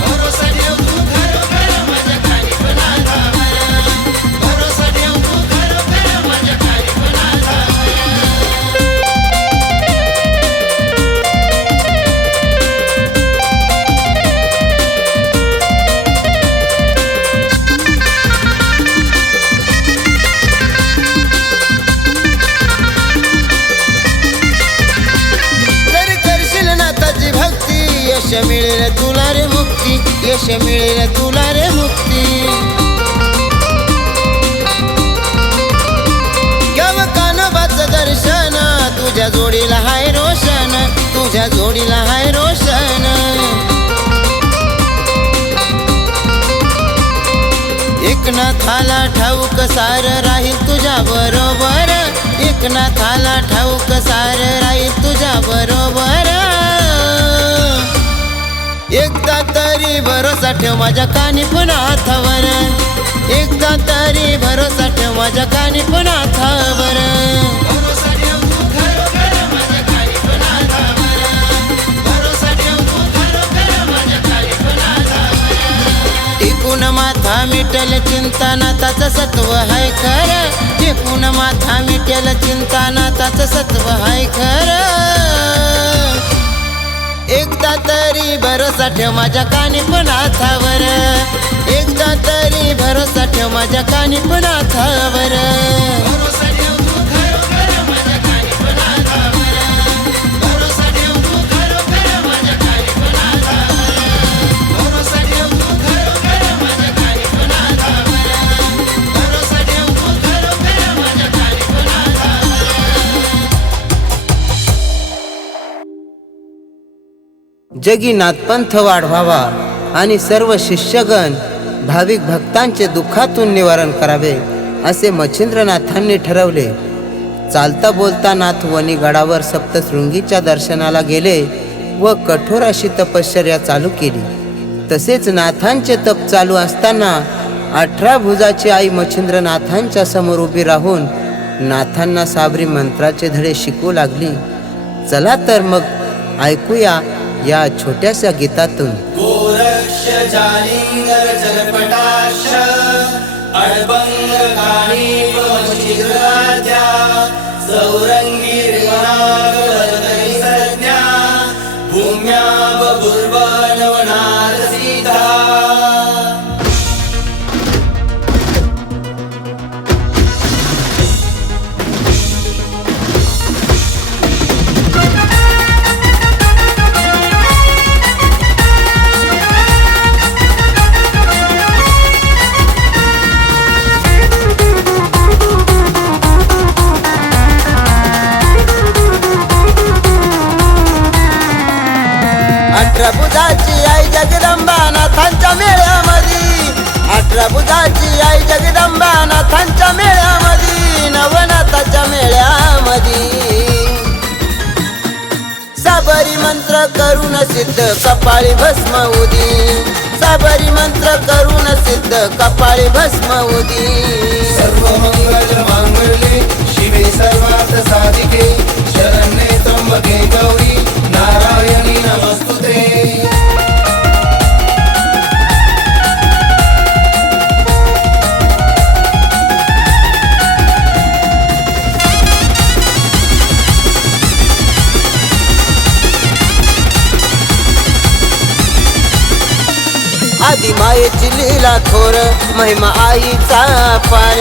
भरोसा ठेव तू खरोखर माझ्या कानी पण हातावर, भरोसा ठेव तू खरोखर माझ्या कानी पण हातावर. जरी करशील नाथाची भक्ती, यश मिळेल तुला रे मुक्ती, यश मिळेल तुला रे मुक्ती. घ्याव कानबाचं दर्शन, तुझ्या जोडीला हाय रोशन, तुझ्या जोडीला हाय रोशन. एकनाथाला ठाऊक सार राहील तुझ्या बरोबर, एकनाथाला ठाऊक सार राहील तुझ्या बरोबर. एकदा तरी भरोसा ठेव माझ्या कानी पुन्हा हातावर, एकदा तरी भरोसा ठेव माझ्या कानी पुन्हा हातावर. भरोसा ठेव तू खरोखर माझ्या कानी पण हातावर, भरोसा ठेव तू खरोखर माझ्या कानी पण हातावर. टिकून माथा मिटल चिंता नाथाचं सत्व हाय खरं, टिकून माथा मिटेल चिंता नाथाचं सत्व हाय खरं. एकदा तरी भरोसा ठेव माझ्या कानी पण हातावर, एकदा तरी भरोसा ठेव माझ्या कानी पण हातावर. भरोसा ठेव तू खरोखर माझ्या कानी पण हातावर, भरोसा ठेव तू खरोखर माझ्या कानी पण हातावर, भरोसा ठेव तू खरोखर माझ्या कानी पण हातावर, भरोसा ठेव तू खरोखर माझ्या कानी पण हातावर. जगी नाथपंथ वाढवावा आणि सर्व शिष्यगण भाविक भक्तांचे दुःखातून निवारण करावे असे मच्छिंद्रनाथांनी ठरवले. चालता बोलता नाथ वनी गडावर सप्तशृंगीच्या दर्शनाला गेले व कठोर अशी तपश्चर्या चालू केली. तसेच नाथांचे तप चालू असताना 18 भुजाची आई मच्छिंद्रनाथांच्या समोर उभी राहून नाथांना साबरी मंत्राचे धडे शिकवू लागली. चला तर मग ऐकूया या छोट्याशा गीतातून. गोरक्ष जालिंगर जलपटाक्ष अडबंग काणीप मच्छिंद्राद्या सौरंगी रिवनाग वरदई संज्ञा भूम्या बभुर्वनवनाद सीता. भुजाची आई जगदंबा नाथांच्या मेळ्यामध्ये, 18 भुजाची आई जगदंबा नाथांच्या मेळ्यामध्ये, नवनाथाच्या मेळ्यामध्ये. साबरी मंत्र करून सिद्ध कपाळी भस्म उदी, साबरी मंत्र करून सिद्ध कपाळी भस्म उदी. सर्व मंगल मांगल्ये शिवे सर्वार्थ साधिके शरण्ये त्र्यंबके गौरी नारायणी नमस्तुते. आधी मायेची लीला थोर महिमा आईचा पार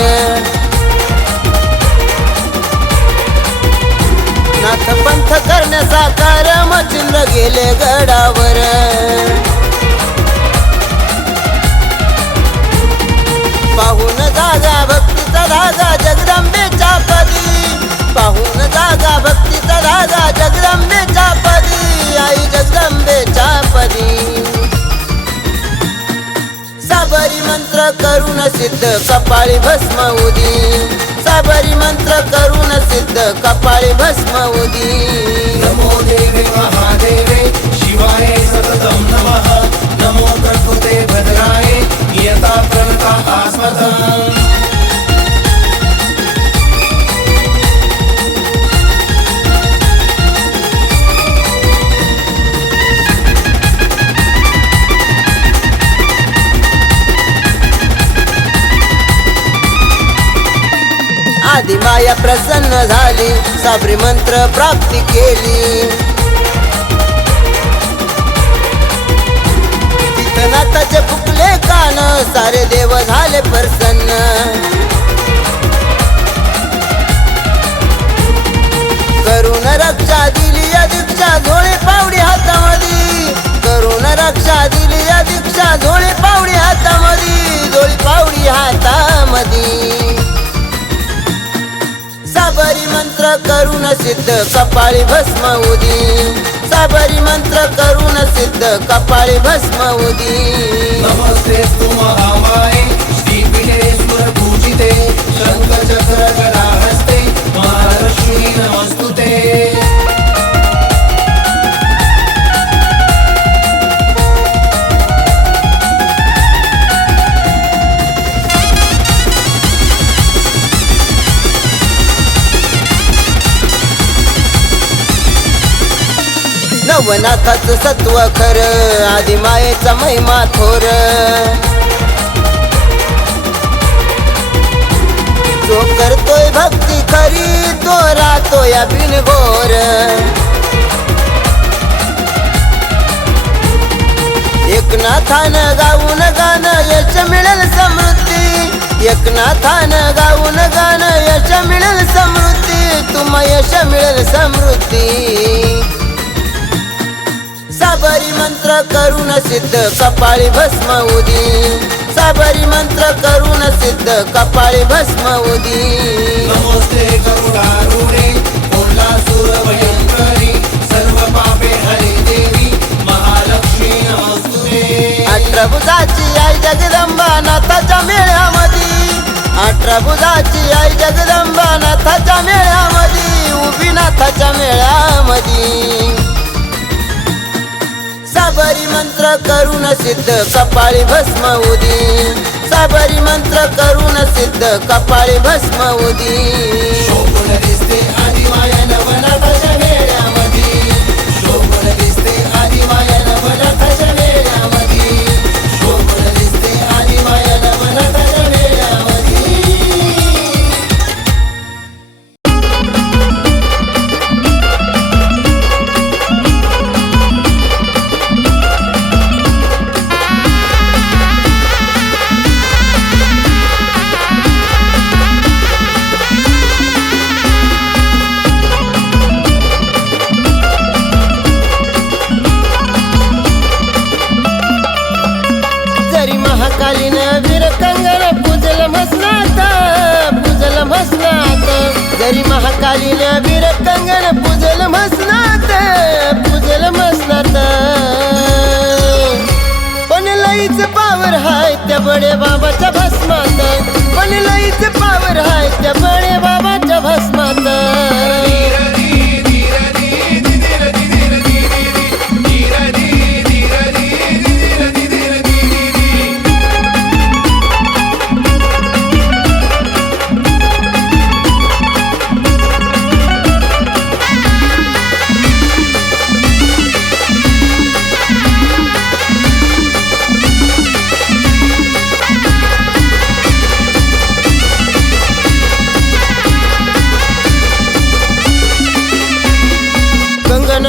नाथ पंथ करण्याचा कारम चिन्ह गेले गडावर पाहून जागा भक्तीचा धागा जगदंबेच्या पदी पाहून जागा भक्तीचा धागा जगदंबेच्या पदी आई जगदंबेच्या पदी साबरी मंत्र करून सिद्ध कपाळी भस्म उदी साबरी मंत्र करून सिद्ध कपाळी भस्म उदी नमो देवे महादेवे शिवाय सततं नमः नमो प्रकृते भद्राय नियता प्रणता आस्मदम् आधी माया प्रसन्न झाली साबरी मंत्र प्राप्ती केली तिथं नाथाचे फुकले कान सारे देव झाले प्रसन्न करून रक्षा दिली दीक्षा झोळी पावडी हातामध्ये करून रक्षा दिली दीक्षा झोळी पावडी हातामध्ये झोळी पावडी हातामध्ये साबरी मंत्र करून सिद्ध कपाळी भस्म उदी साबरी मंत्र करून सिद्ध कपाळी भस्म उदी नमस्तेस्तु महामाये श्रीपीठेश्वर पूजिते शङ्खचक्र गदाहस्ते महालक्ष्मी नमस्तुते नवनाथाचं सत्व खर आधी मायेचा महिमा थोर जो करतोय भक्ती खरी तो राहतोय बिनघोर एकनाथानं गाऊन गाणं यश मिळेल समृद्धी एकनाथानं गाऊन गाणं यश मिळेल समृद्धी तुम्हा यश मिळेल समृद्धी साबरी मंत्र करून सिद्ध कपाळी भस्म उदी साबरी मंत्र करून सिद्ध कपाळी भस्म उदी नमस्ते करुणारूढे कोल्हासूर भयंकरी सर्व पापे हरि देवी महालक्ष्मी नमस्तुते अठराभुजाची आई जगदंबा नाथाच्या मेळ्यामध्ये अठराभुजाची आई जगदंबा नाथाच्या मेळ्यामध्ये उभी नाथाच्या मेळ्यामध्ये साबरी मंत्र करून सिद्ध कपाळी भस्म उदी साबरी मंत्र करून सिद्ध कपाळी भस्म उदी शोभून दिसते आदिमाया नवनाथाच्या वेळ्यामध्ये शोभून दिसते आदिमाया नवनाथाच्या वेळ्यामध्ये शोभून दिसते आदिमाया नवनाथाच्या वेळ्यामध्ये जरी महाकालीनं वीर कंगन पूजल म्हसनात जरी महाकालीनं वीर कंगन पूजल म्हसनात पण लईच पावर हाय त्या बडे बाबाच्या भस्मात पण लईच पावर हाय त्या बडे बाबाच्या भस्मात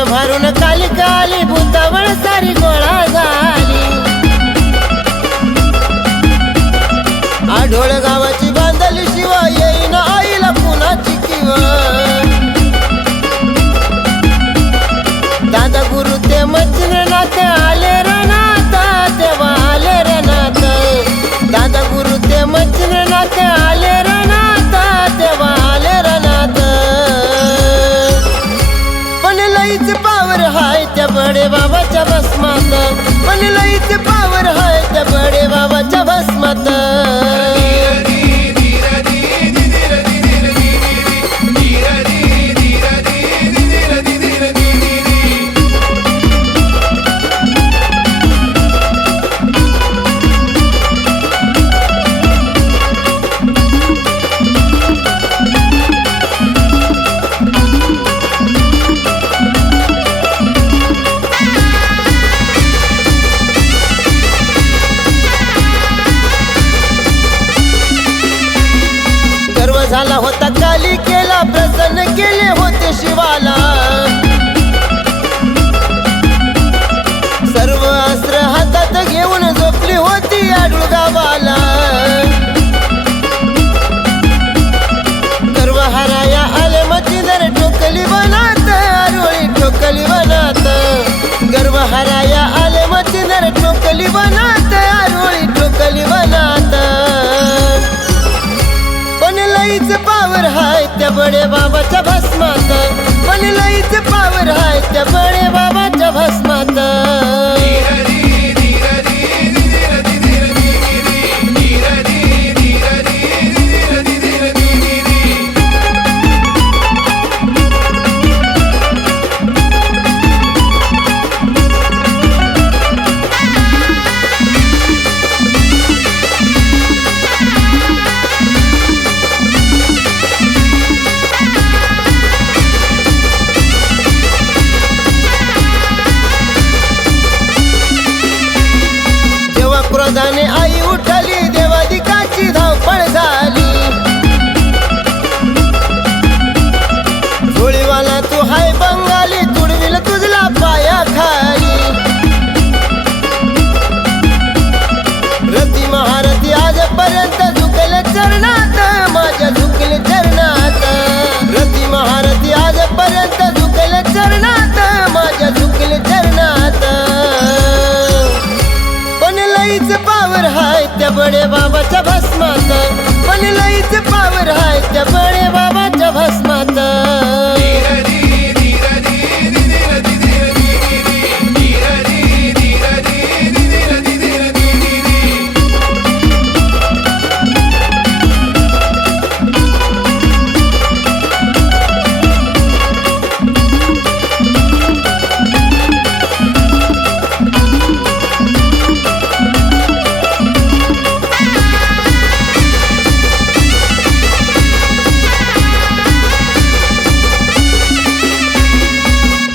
भारून काली काली भूतावळ सारी गोळा झाली बडे बाबाच्या भस्मात, पण लईच पावर हाय त्या बडे बाबाच्या भस्मात. गर्व झाला होता कालिकेला, प्रसन्न केले होते शिवाला. सर्व अस्त्र हातात घेऊन झोपली होती आडूळ गावाला. गर्व हराया आले मचिंदर ठोकली बनात, आरोळी ठोकली बनात. गर्व हराया आले मचिंदर ठोकली बनात, आरोळी ठोकली बनात. पण लईच पावर हाय त्या बडे बाबाच्या भस्मात, पण लईच पावर हाय त्या बडे बाबाच्या भस्मात. क्रोधाने आई उठली, देवादिकाची धावपळ झाली. झोळीवाला तू हाय बंगाली, तुडविल तुझला पाया खाली. रती महारथी आजपर्यंत झुकले चरणात, माझ्या झुकले चरणात. रती महारथी आजपर्यंत झुकले चरणात, माझ्या झुकले चरणात. लईच पावर हाय त्या बडे बाबाच्या भस्मात, पण लईच पावर हाय त्या बडे बाबाच्या भस्मात.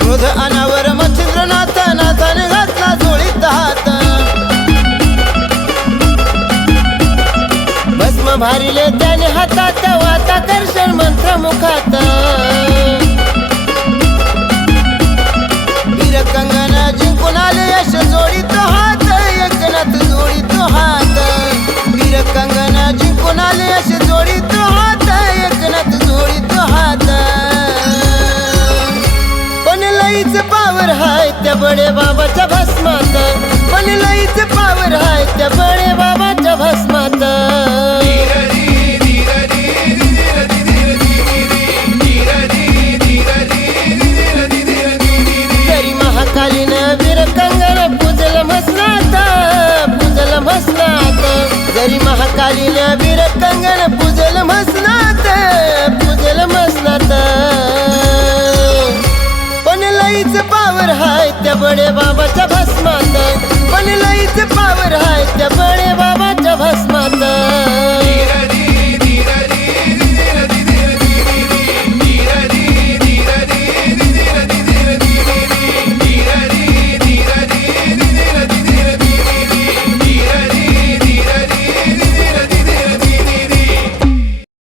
क्रोध अनावर मच्छिंद्रनाथ, नाथाने घातला झोळीत हात. भस्म भारिले त्याने हातात, वाताकर्षण मंत्र मुखात. वीर कंगना जिंकून आले यश जोडीतो हात, एकनाथ जोडीतो हात. वीर कंगना जिंकून आले यश जोडीतो हात, एकनाथ जोडीतो हात. लईच पावर हाय त्या बडे बाबाच्या भस्मात, पण लईच पावर हाय त्या बडे बाबाच्या भस्मात. जरी महाकालीनं वीर कंगन पूजल मसनात, पूजल मसनात. जरी महाकालीनं वीर कंगन पूजल मसनात,